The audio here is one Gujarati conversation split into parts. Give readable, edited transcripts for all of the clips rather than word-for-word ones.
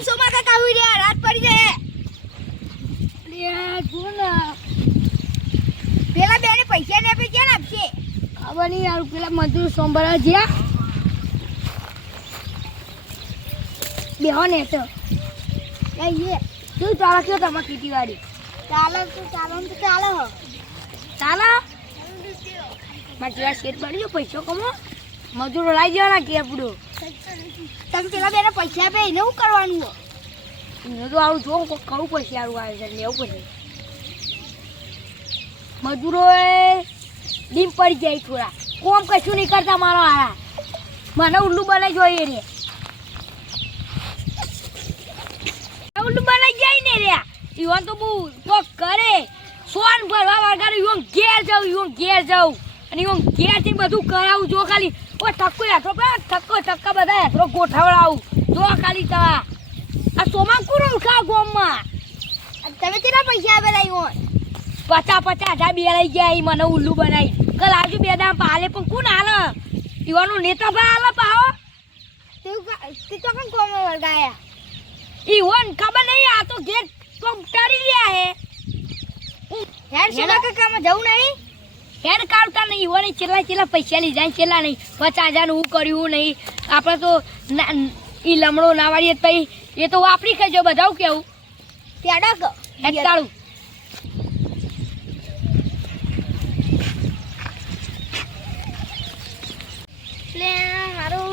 કેમ સોમા કાકા આવી રહ્યા રાત પડી જાય લે જો ને પેલા બેને પૈસા ને આપે ક્યાં આપશે ખબર નહીં યાર પેલા મજૂર સોમવારે જ્યાં બેહો ને તો એ શું ચાલે છે તમારી ખેતીવાડી ચાલે તો હો ચાલે મારે જેવા શેઠ બળ્યો પૈસો કમો મજૂરો લાવી દેવાના કે આપણો તમે પેલા બેને પૈસા આપે એને શું કરવાનું એને તો આવું જો કોઈક કરવું પડશે આવું આવે છે લેવું પડશે મજૂરોએ ડીમ પડી જાય થોડા કોમ કશું નહીં કરતા મારો હારા મને ઉલ્લુ બનાવી જોઈએ રે ઉલ્લુ બનાવી જાય ને રે ઈવન તો બહુ કોક કરે સોન ભરવા વાગાડે ઈવન ઘેર જાઉં અને ઈવન ઘેરથી બધું કરાવું જો ખાલી ઓ ઠક્કો હેઠો ઠક્કા બધા હેઠો ગોઠવડાવું જો ખાલી તા આ સોમાં કુરો ઉઠા ગોમમાં તમે કેટલા પૈસા આપેલા ઈવન 50,000 બે લઈ ગયા ઈ મને ઉલ્લુ બનાવી કલ આજુ બે દામ પાલે પણ કોણ હાલે ઈવાનો નેતા ભા હાલે પાહો તે તો કન કોમ વળગાયા ઈવન ખબર નહીં આ તો ઘેર કોમ કરી રહ્યા હે હેડ સોના કાકામાં જવું નહીં હેડ કાઢતા નહીં ઈવન ચેલા પૈસા લીધા ચેલા નહીં 50,000 નું કર્યું નહીં આપણે તો ઈ લમડો ના વાળીએ તઈ એ તો વાપરી ખાજો બધાઉ કેવું પેડક હેડ કાળું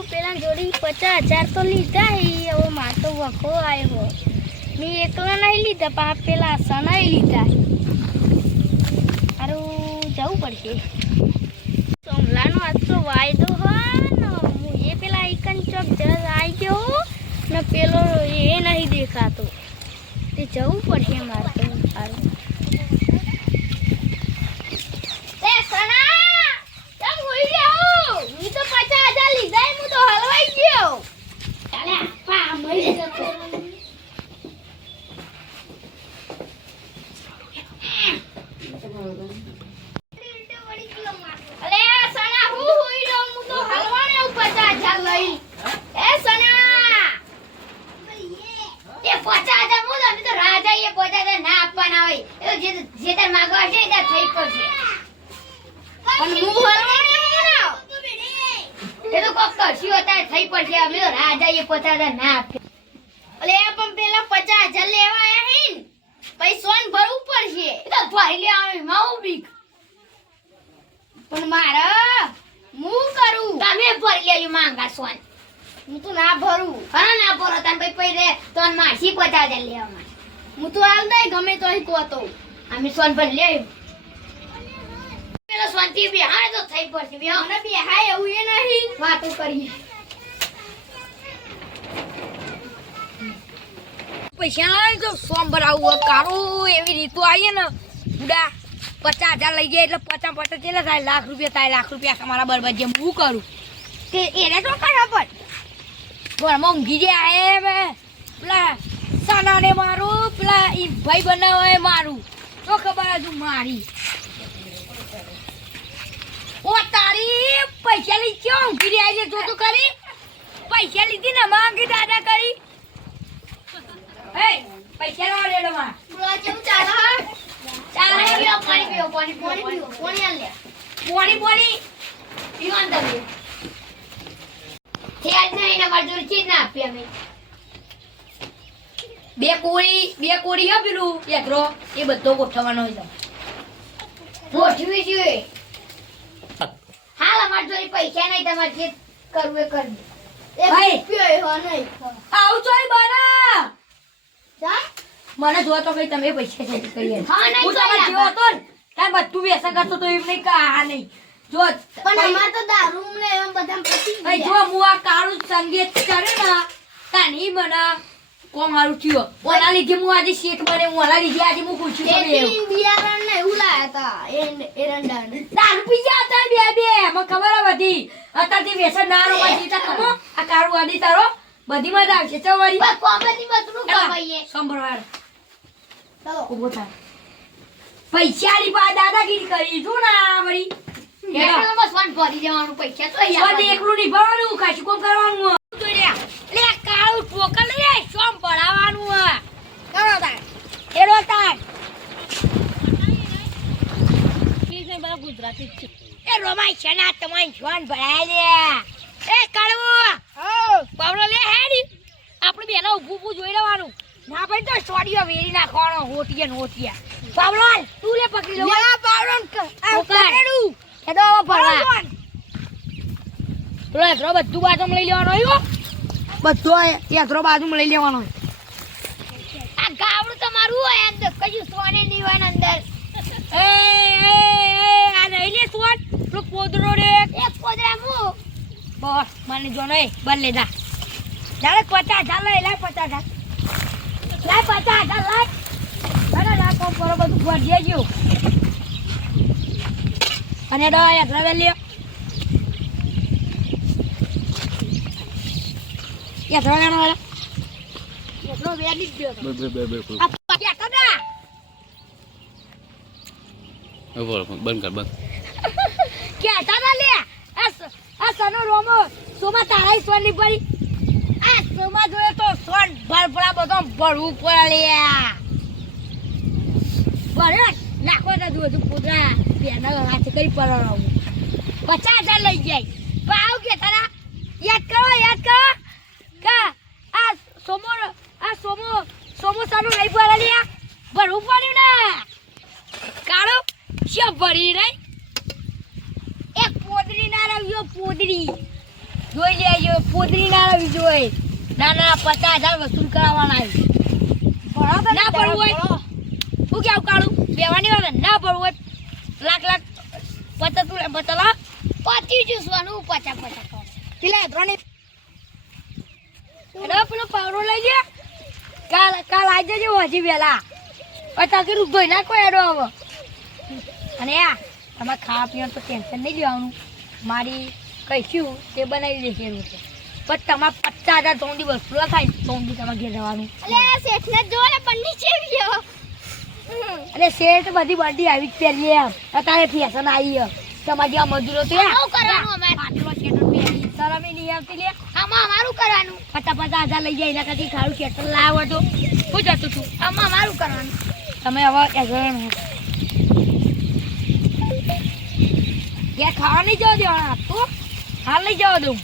પેલા જોડી 50,000 તો લીધા હવે માર તો વખો આવ્યો મેં એકલા નહીં લીધા પણ પેલા સનાઈ લીધા સારું જવું પડશે સોમલાનો આજ તો વાયદો હોય ને હું એ પેલા આઈકન ચોક આવી ગયો ને પેલો એ નહીં દેખાતો તે જવું પડશે મારે તો સારું પણ મારા હું કરું તમે ભરી લેજો માંગા સોન હું તો ના ભરું હા ના ભરો તને ભાઈ પઈ રે તો માસી 50,000 લેવા હું તો હાલ દઈ ગમે તો ઈ કો તો અમે સોન ભરી લે પેલા શાંતિ બે હા તો થઈ પડશે બે મને બે હા એવું એ નહીં વાતો કરીએ પૈસા લાવી તો સોમ ભરાવું કારું એવી રીતો આવીએ ને બુડા 50,000 લઈ ગયા એટલે 50 કેટલા થાય લાખ રૂપિયા તમારા બરબાદ જેમ હું કરું તે એને તો ખબર પણ ઘરમાં ઊંઘી ગયા હે મેં પેલા સાનાને મારું પેલા ઈ ભાઈ બનાવે મારું તો ખબર હજુ મારી ઓ તારી પૈસા લઈ ક્યાં ઊંઘી રહ્યા છે જો તો કરી પૈસા લીધી ને માંગી દાદા કરી હે પૈસા નો લેડો માં બોલા કેમ ચાલે પાણી પીઓ પાણી આલ લે પાણી પીવાન દે તે આજ નહીં ના મજૂર ચીજ ના આપી અમે બે કોળી હે પેલું એકરો એ બધો ગોઠવવાનો હોય તો ગોઠવી જોઈએ હાલ અમાર જોઈ પૈસા નહીં તમારે જે કરવું એ કરજો એ રૂપિયો હો નહીં આવ ચોય બના જા મને જો તો કઈ તમે પૈસા સેટ કરીએ હા નહીં હું તમાર જેવો હતો ને તાર બધું વેસા કરતો તો એમ નહીં કા નહીં જો પણ અમાર તો દારૂ ને એમ બધા પતી ગયા જો હું આ કાળું સંગીત કરે ને તાની મને કોમ હારું થયો ઓલા લીધે હું આજે શેઠ બને હું ઓલા લીધે આજે હું પૂછ્યું તમે એ બિયારણ ને એવું લાયા તા એરંડા ને દારૂ પી ગયા હતા બે મને ખબર હતી અત્યારથી વેસા નારો માં જીતા કમો આ કાળું આદી તારો બધી માં આવશે ચવારી કોમેડી બધું કમાઈએ સંભળવાર ચાલો ઉભો થા પૈસા ની પા દાદાગીરી કરી જો ના વળી એનો બસ વન ભરી દેવાનું પૈસા તો યાર એકલું ની ભરવાનું ખાસી કોમ કરવાનું તો લે લે કાળું ટોકલ લે સોમ પડા તમારી શના તમારી જોન ભરાય લે એ કાળવું પાવડો લે હેડી આપણે બેનો ઊભું જોઈ લેવાનું ના ભાઈ તો સોડિયો વેરી નાખવાનો હોટિયા પાવડો તું લે પકડી લો પાવડો પકડું કેદો ભરવા તું એત્રો બધું બાજુમાં લઈ લેવાનો આવ્યો બધો એત્રો બાજુમાં લઈ લેવાનો આ ગાવડું તમારું હોય અંદર કજુ સોને નહીં હોય અંદર એ આ નહીં લે સોન તો પોદરો રે એક પોદરા મુ બસ મને જો નહીં બન લે જા જાલે 50,000 લઈ લે 50,000 લાય 50,000 લાય અરે લા કોમ કરો બધું ભરી દેજો અને ડા એત્ર લે એત્ર લેવાનો એત્રો વેડી જ દે આ પાક્યા કદા બંધ કર બંધ ક્યાં તારા લે આ સનો રોમો સોમા તારા સોની પડી આ સોમા જોયો તો સોન ભરભરા બધો ભરવું પડે ભરે નાખો તો બધું પૂરા બેના હાથ કરી પરણાવું 50,000 લઈ જાય ભાવ કે તારા યાદ કરો કા આ સોમો સાનું નહીં ભરે લે ભરવું પડ્યું ને કાળો શું ભરી રહી એક પોદરી ના રવ્યો પોદરી જોઈ લેજો પોદરી ના રવી જોઈ ના 50,000 વસૂલ કરાવવાના બરાબર ના ભરવું હોય હું કેવું કાળું બેવાની વાળા ના ભરવું હોય લાખ 50 જુસવાનું 50 કિલે ત્રણે પેલો પાવડો લઈ લે કાલ આવી જજો હજી વેલા પછી ધોઈ નાખો એડો હવે અને તમારે ખાવા પીવાનું તો ટેન્શન નહીં લેવાનું મારી કહીશું તે બનાવી દેશે એનું છે પણ તમારે 50,000 ચોંડી વસ્તુ થાય ચોંડી તમારે ઘેર જવાનું શેઠને જો ને પંડિત છે અરે શેઠ બધી બધી આવી જ પહેરીએ એમ અત્યારે ફેશન આવી તમારે જેવા મજૂરો તો શરમી નહીં આવતી લે આમાં અમારું કરવાનું 50,000 લઈ જાય એના કરતી ખારું શેઠ લાવો તો શું જતું તું આમાં અમારું કરવાનું તમે હવે યાર ખાવા નહીં જવા દેવાના તો હાલ નહીં જવા દઉં